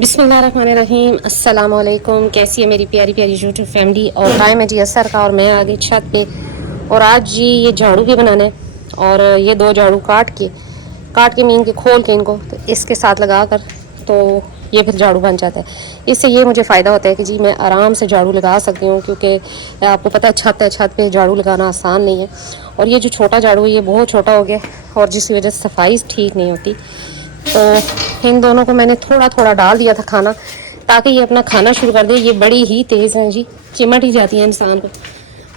बिस्मिल्लाहिर्रहमानिर्रहीम। अस्सलाम वालेकुम। कैसी है मेरी प्यारी प्यारी यूट्यूब फैमिली। और टाइम है जी असर का और मैं आ गई छत पे। और आज जी ये झाड़ू भी बनाना है और ये दो झाड़ू काट के मीन के खोल के इनको तो इसके साथ लगा कर तो ये फिर झाड़ू बन जाता है। इससे ये मुझे फ़ायदा होता है कि जी मैं आराम से झाड़ू लगा सकती हूँ, क्योंकि आपको पता है छत पे झाड़ू लगाना आसान नहीं है। और ये जो छोटा झाड़ू है ये बहुत छोटा हो गया और जिसकी वजह से सफाई ठीक नहीं होती। तो इन दोनों को मैंने थोड़ा थोड़ा डाल दिया था खाना, ताकि ये अपना खाना शुरू कर दे। ये बड़ी ही तेज़ हैं जी, चिमट ही जाती हैं इंसान को।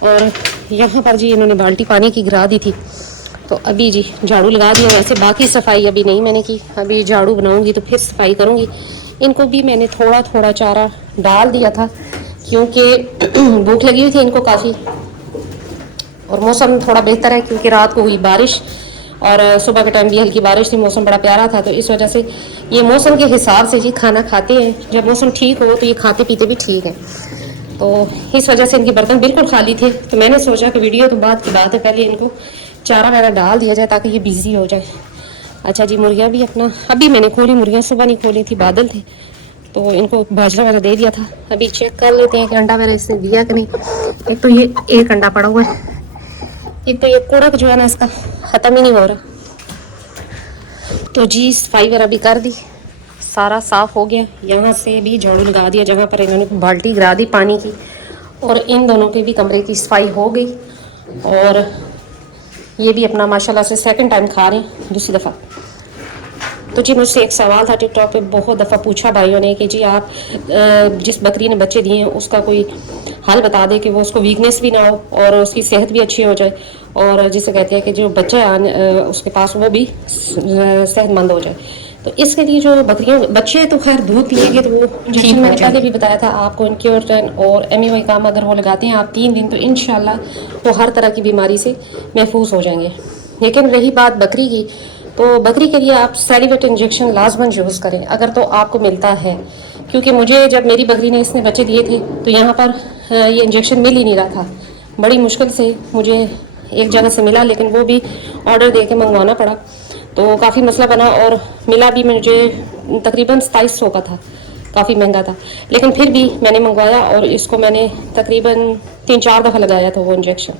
और यहाँ पर जी इन्होंने बाल्टी पानी की गिरा दी थी, तो अभी जी झाड़ू लगा दिया। वैसे बाकी सफाई अभी नहीं मैंने की, अभी झाड़ू बनाऊंगी तो फिर सफाई करूँगी। इनको भी मैंने थोड़ा थोड़ा चारा डाल दिया था, क्योंकि भूख लगी हुई थी इनको काफ़ी। और मौसम थोड़ा बेहतर है क्योंकि रात को हुई बारिश और सुबह के टाइम भी हल्की बारिश थी, मौसम बड़ा प्यारा था। तो इस वजह से ये मौसम के हिसाब से जी खाना खाते हैं। जब मौसम ठीक हो तो ये खाते पीते भी ठीक है। तो इस वजह से इनके बर्तन बिल्कुल खाली थे, तो मैंने सोचा कि वीडियो तो बाद की बात है, पहले इनको चारा वगैरह डाल दिया जाए ताकि ये बिजी हो जाए। अच्छा जी, मुर्गियाँ भी अपना अभी मैंने खोली, मुर्गियाँ सुबह नहीं खोली थी, बादल थे तो इनको बाजरा वगैरह दे दिया था। अभी चेक कर लेते हैं कि अंडा वगैरह इसने दिया कि नहीं। एक तो ये एक अंडा पड़ा हुआ है, एक तो ये कूड़ा जो है ना इसका ख़त्म ही नहीं हो रहा। तो जी सफाई वगैरह भी कर दी, सारा साफ़ हो गया। यहाँ से भी झाड़ू लगा दिया जगह पर इन्होंने बाल्टी गिरा दी पानी की। और इन दोनों के भी कमरे की सफाई हो गई। और ये भी अपना माशाल्लाह से सेकंड टाइम खा रहे हैं, दूसरी दफ़ा। तो जी मुझसे एक सवाल था टिकटॉक पे, बहुत दफ़ा पूछा भाइयों ने कि जी आप जिस बकरी ने बच्चे दिए हैं उसका कोई हल बता दे कि वो उसको वीकनेस भी ना हो और उसकी सेहत भी अच्छी हो जाए, और जिसे कहते हैं कि जो बच्चा है उसके पास वो भी सेहतमंद हो जाए। तो इसके लिए जो बकरियां बच्चे तो खैर दूध पिएंगे तो वो इंजेक्शन मैंने पहले भी बताया था आपको, इनक्योरटन और एमईवाई काम अगर वो लगाते हैं आप 3 दिन, तो इंशाल्लाह वो हर तरह की बीमारी से महफूज हो जाएंगे। लेकिन रही बात बकरी की, तो बकरी के लिए आप सेलिवेट इंजेक्शन लाजमन यूज़ करें अगर तो आपको मिलता है। क्योंकि मुझे जब मेरी बकरी ने इसने बच्चे दिए थे तो यहाँ पर ये इंजेक्शन मिल ही नहीं रहा था। बड़ी मुश्किल से मुझे एक जगह से मिला, लेकिन वो भी ऑर्डर दे के मंगवाना पड़ा, तो काफ़ी मसला बना। और मिला भी मुझे तकरीबन 2700 का था, काफ़ी महंगा था। लेकिन फिर भी मैंने मंगवाया और इसको मैंने तकरीबन 3-4 दफ़ा लगाया था वो इंजेक्शन।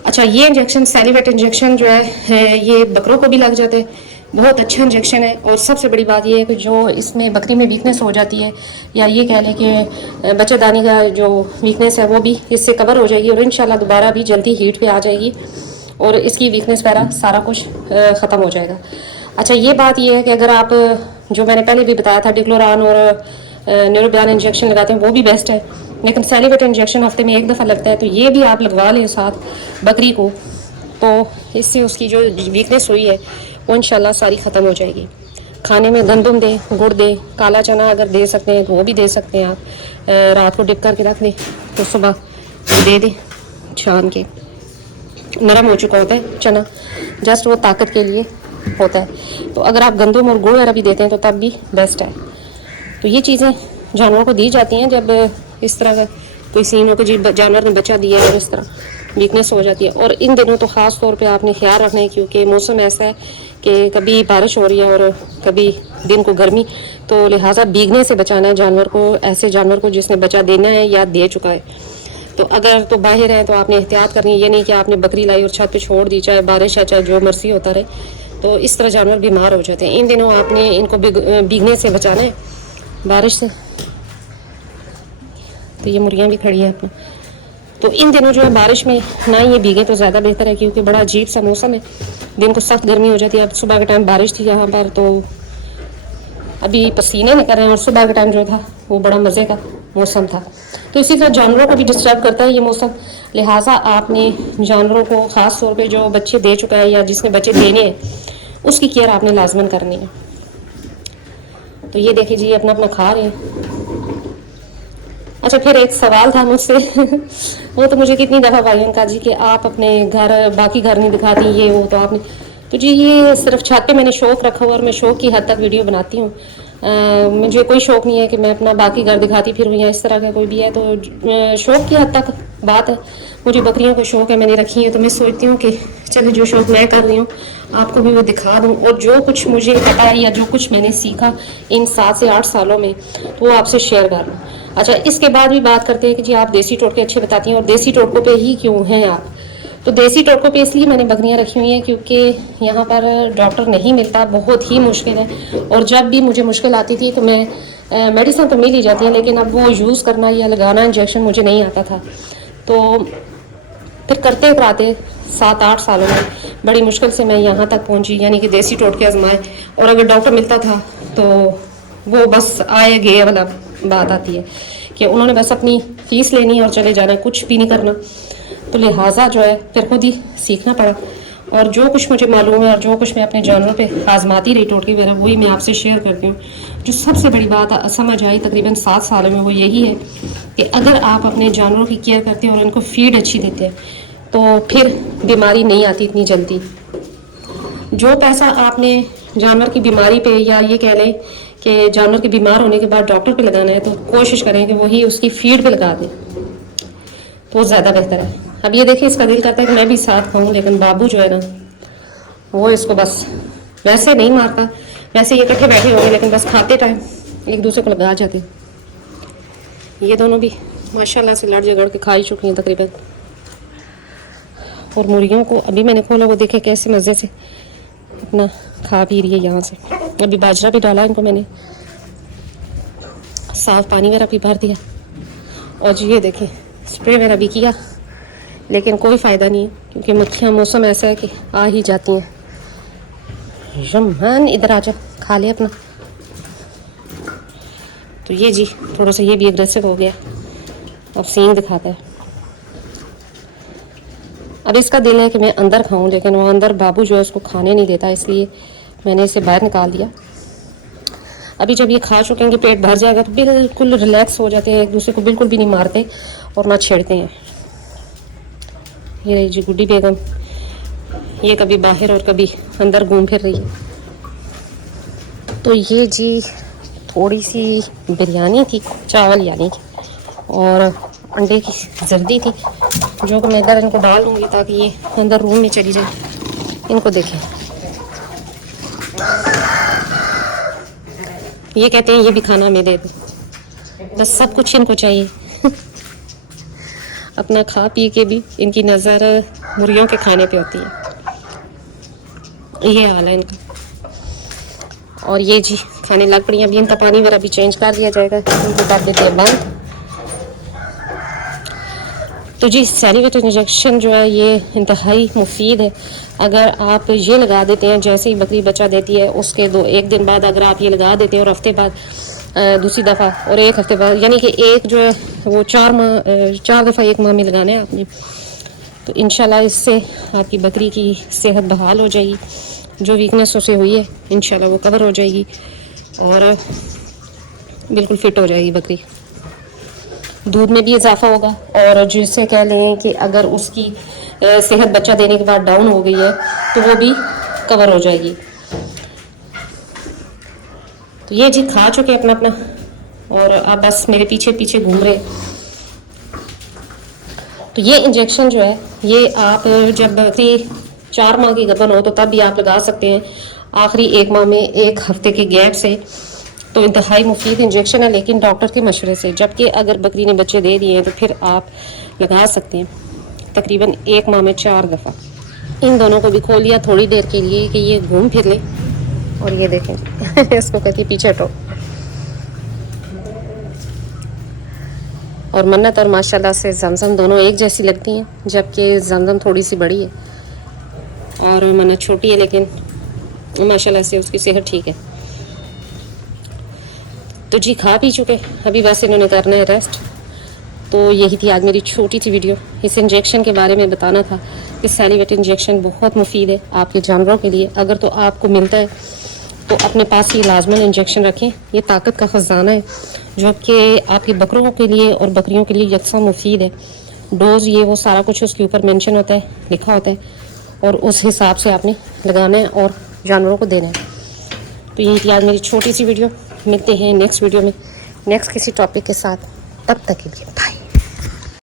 अच्छा, ये इंजेक्शन सेलिवेट इंजेक्शन जो है ये बकरों को भी लग जाते हैं, बहुत अच्छा इंजेक्शन है। और सबसे बड़ी बात ये है कि जो इसमें बकरी में वीकनेस हो जाती है, या ये कह लें कि बच्चेदानी का जो वीकनेस है वो भी इससे कवर हो जाएगी और इंशाल्लाह दोबारा भी जल्दी हीट पे आ जाएगी और इसकी वीकनेस वगैरह सारा कुछ ख़त्म हो जाएगा। अच्छा, ये बात ये है कि अगर आप जो मैंने पहले भी बताया था डिक्लोरान और न्यूरोबियान इंजेक्शन लगाते हैं वो भी बेस्ट है, लेकिन सेलिवेट इंजेक्शन हफ्ते में 1 दफ़ा लगता है, तो ये भी आप लगवा लें साथ बकरी को, तो इससे उसकी जो वीकनेस हुई है वो इंशाल्लाह सारी ख़त्म हो जाएगी। खाने में गंदम दें, गुड़ दें, काला चना अगर दे सकते हैं तो वो भी दे सकते हैं आप। रात को डिप करके रख दें तो सुबह दे दें, शाम के नरम हो चुका होता है चना, जस्ट वो ताकत के लिए होता है। तो अगर आप गंदम और गुड़ वगैरह भी देते हैं तो तब भी बेस्ट है। तो ये चीज़ें जानवरों को दी जाती हैं जब इस तरह का कोई सीन हो कि जी जानवर ने बच्चा दिया और इस तरह वीकनेस हो जाती है। और इन दिनों तो ख़ास तौर पे आपने ख्याल रखना है, क्योंकि मौसम ऐसा है कि कभी बारिश हो रही है और कभी दिन को गर्मी, तो लिहाजा भीगने से बचाना है जानवर को, ऐसे जानवर को जिसने बच्चा देना है या दे चुका है। तो अगर तो बाहर है तो आपने एहतियात करनी है, ये नहीं कि आपने बकरी लाई और छत पे छोड़ दी, चाहे बारिश है चाहे जो मर्जी होता रहे, तो इस तरह जानवर बीमार हो जाते हैं। इन दिनों आपने इनको भीगने से बचाना है, बारिश से। तो ये मुर्गियाँ भी खड़ी है अपना। तो इन दिनों जो है बारिश में ना ये भीगे तो ज़्यादा बेहतर है, क्योंकि बड़ा अजीब सा मौसम है, दिन को सख्त गर्मी हो जाती है। अब सुबह के टाइम बारिश थी यहाँ पर, तो अभी पसीने निकल रहे हैं, और सुबह के टाइम जो था वो बड़ा मज़े का मौसम था। तो इसी तरह जानवरों को भी डिस्टर्ब करता है ये मौसम, लिहाजा आपने जानवरों को ख़ास तौर पे जो बच्चे दे चुका है या जिसने बच्चे देने हैं उसकी केयर आपने लाजमन करनी है। तो ये देखिए जी अपना अपना खा रहे हैं। अच्छा, फिर एक सवाल था मुझसे वो तो मुझे कितनी दफ़ा भाइयों का जी कि आप अपने घर बाकी घर नहीं दिखाती ये वो, तो आपने तो जी ये सिर्फ छत पे मैंने शौक़ रखा हुआ और मैं शौक़ की हद तक वीडियो बनाती हूँ। मुझे कोई शौक़ नहीं है कि मैं अपना बाकी घर दिखाती फिरूँ या इस तरह का कोई भी है, तो शौक़ की हद तक बात है। मुझे बकरियों का शौक़ है, मैंने रखी है, तो मैं सोचती हूँ कि चलो जो शौक़ मैं कर रही हूँ आपको भी वो दिखा दूँ, और जो कुछ मुझे पता है या जो कुछ मैंने सीखा इन 7 से 8 सालों में तो वो आपसे शेयर कर लूँ। अच्छा, इसके बाद भी बात करते हैं कि जी आप देसी टोटके अच्छे बताती हैं, और देसी टोटकों पे ही क्यों हैं आप। तो देसी टोटकों पे इसलिए मैंने बकरियां रखी हुई हैं क्योंकि यहाँ पर डॉक्टर नहीं मिलता, बहुत ही मुश्किल है। और जब भी मुझे मुश्किल आती थी तो मैं मेडिसिन तो मिल ही जाती है, लेकिन अब वो यूज़ करना या लगाना इंजेक्शन मुझे नहीं आता था। तो फिर करते कराते 7-8 सालों में बड़ी मुश्किल से मैं यहाँ तक पहुँची, यानी कि देसी टोटके आजमाए। और अगर डॉक्टर मिलता था तो वो बस आए गए वाला बात आती है कि उन्होंने बस अपनी फ़ीस लेनी और चले जाना, कुछ भी नहीं करना। तो लिहाजा जो है फिर खुद ही सीखना पड़ा, और जो कुछ मुझे मालूम है और जो कुछ मैं अपने जानवरों पे आजमाती रही टोटके वगैरह, वही मैं आपसे शेयर करती हूँ। जो सबसे बड़ी बात समझ आई तकरीबन 7 सालों में वो यही है कि अगर आप अपने जानवरों की केयर करते हैं और उनको फीड अच्छी देते हैं तो फिर बीमारी नहीं आती इतनी जल्दी। जो पैसा आपने जानवर की बीमारी पे या ये कह लें कि जानवर के बीमार होने के बाद डॉक्टर पे लगाना है, तो कोशिश करें कि वही उसकी फीड पे लगा दें, तो ज़्यादा बेहतर है। अब ये देखिए, इसका दिल करता है कि मैं भी साथ खाऊं, लेकिन बाबू जो है ना वो इसको बस वैसे नहीं मारता। वैसे ये इकट्ठे बैठे होंगे लेकिन बस खाते टाइम एक दूसरे को लगा जाते। ये दोनों भी माशाल्लाह से लड़ झगड़ के खा ही चुकी हैं तकरीबन। और मुर्गियों को अभी मैंने खोला, वो देखे कैसे मज़े से अपना खा पी रही है यहाँ से। अभी बाजरा भी डाला इनको मैंने, साफ़ पानी वगैरह भी भर दिया, और जी ये देखें स्प्रे वगैरह भी किया, लेकिन कोई फ़ायदा नहीं है क्योंकि मक्खियाँ, मौसम ऐसा है कि आ ही जाती हैं। रमन इधर आ जा, खा ले अपना। तो ये जी थोड़ा सा ये भी एग्रेसिव हो गया, अब सींग दिखाता है। अब इसका दिल है कि मैं अंदर खाऊं, लेकिन वो अंदर बाबू जो है उसको खाने नहीं देता, इसलिए मैंने इसे बाहर निकाल दिया। अभी जब ये खा चुकेंगे, पेट भर जाएगा, तो बिल्कुल रिलैक्स हो जाते हैं, एक दूसरे को बिल्कुल भी नहीं मारते और ना छेड़ते हैं। ये रही जी गुड्डी बेगम, ये कभी बाहर और कभी अंदर घूम फिर रही है। तो ये जी थोड़ी सी बिरयानी थी, चावल यानी कि, और अंडे की जर्दी थी, जो कि मैं इधर इनको डाल दूँगी ताकि ये अंदर रूम में चली जाए। इनको देखें, ये कहते हैं ये भी खाना मैं दे दूँ, बस सब कुछ इनको चाहिए। अपना खा पी के भी इनकी नज़र मुर्गियों के खाने पे होती है। ये हाल है इनका। और ये जी खाने लग पड़ी हैं। अभी इनका पानी वगैरह भी चेंज कर दिया जाएगा, इनको कर देते हैं बंद। तो जी सैलिवेट इंजेक्शन जो है ये इंतहाई मुफीद है। अगर आप ये लगा देते हैं जैसे ही बकरी बच्चा देती है उसके 1 दिन बाद अगर आप ये लगा देते हैं, और हफ्ते बाद दूसरी दफ़ा, और 1 हफ्ते बाद, यानी कि एक जो है वो 4 दफ़ा 1 माह में लगाना है आपने, तो इंशाल्लाह इससे आपकी बकरी की सेहत बहाल हो जाएगी। जो वीकनेस उसे हुई है इंशाल्लाह वो कवर हो जाएगी और बिल्कुल फिट हो जाएगी बकरी। दूध में भी इजाफा होगा, और जिससे कह लें कि अगर उसकी सेहत बच्चा देने के बाद डाउन हो गई है तो वो भी कवर हो जाएगी। तो ये जी खा चुके अपना अपना, और अब बस मेरे पीछे पीछे घूम रहे। तो ये इंजेक्शन जो है ये आप जब बकरी 4 माह की गर्भन हो तो तब भी आप लगा सकते हैं, आखिरी 1 माह में 1 हफ्ते के गैप से। तो इंतहाई मुफीद इंजेक्शन है, लेकिन डॉक्टर के मशवरे से। जबकि अगर बकरी ने बच्चे दे दिए हैं तो फिर आप लगा सकते हैं तकरीबन 1 माह में 4 दफ़ा। इन दोनों को भी खोल लिया थोड़ी देर के लिए कि ये घूम फिर ले, और ये देखें इसको कहती है पीछे हटो। और मन्नत और माशाल्लाह से जमजम दोनों एक जैसी लगती हैं, जबकि जमजम थोड़ी सी बड़ी है और मन्नत छोटी है, लेकिन माशाल्लाह से उसकी सेहत ठीक है। तो जी खा पी चुके, अभी बस इन्होंने करना है रेस्ट। तो यही थी आज मेरी छोटी सी वीडियो। इस इंजेक्शन के बारे में बताना था कि सैलिवेट इंजेक्शन बहुत मुफीद है आपके जानवरों के लिए। अगर तो आपको मिलता है तो अपने पास ही लाजमन इंजेक्शन रखें, ये ताकत का ख़जाना है जो कि आपके बकरों के लिए और बकरियों के लिए यकसा मुफीद है। डोज ये वो सारा कुछ उसके ऊपर मेंशन होता है, लिखा होता है, और उस हिसाब से आपने लगाना है और जानवरों को देना है। तो यही थी आज मेरी छोटी सी वीडियो। मिलते हैं नेक्स्ट वीडियो में नेक्स्ट किसी टॉपिक के साथ। तब तक के लिए